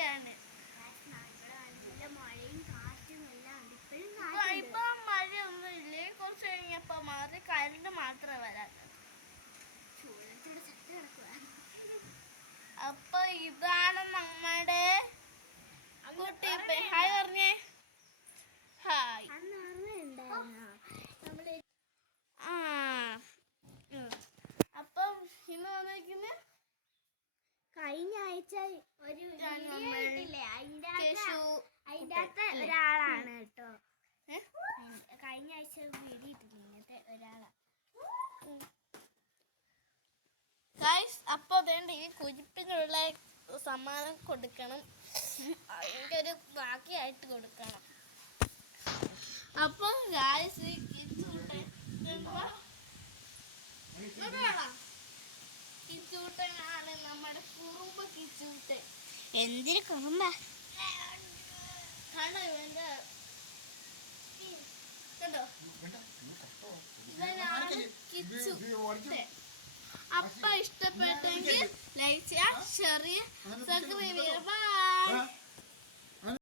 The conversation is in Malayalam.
മഴയാണ്. നല്ല മഴയും കാറ്റും എല്ലാം ഉണ്ട്. ഇപ്പൊ മഴയൊന്നും ഇല്ലേ, കുറച്ച് കഴിഞ്ഞപ്പോ മാറി കരണ്ട് മാത്രമേ വരാത്തത്. അപ്പൊ ഇതാണ് നമ്മുടെ കുട്ടി. ഹായ് പറഞ്ഞേ. ഹായ്. അപ്പം ഇന്ന് വന്നിരിക്കുന്നത് കഴിഞ്ഞ ആഴ്ച ഒരു ഇട്ടില്ലേ, അതിന്റെ അകത്ത് ഒരാളാണ് കേട്ടോ. കഴിഞ്ഞ ആഴ്ച വീഡിയോ ഇട്ടില്ലേ, ഇങ്ങനത്തെ ഒരാളാണ്. അപ്പൊ വേണ്ട ഈ കുരിപ്പിനുള്ള സമ്മാനം കൊടുക്കണം, അതിൻ്റെ ഒരു ബാക്കിയായിട്ട് കൊടുക്കണം. അപ്പം കിച്ചൂട്ടനാണ് നമ്മുടെ കുറുമ്പ കിച്ചൂട്ടൻ. എന്തിനു കുറുമ്പ? കണ്ടോ ഇവന്റെ, കണ്ടോ ഇവനാണ് കിച്ചൂട്ടൻ. അപ്പൊ ഇഷ്ടപ്പെട്ടെങ്കിൽ ലൈക്ക് ചെയ്യുക, ഷെയർ ചെയ്യുക, സബ്സ്ക്രൈബ് ചെയ്യുക. ബൈ.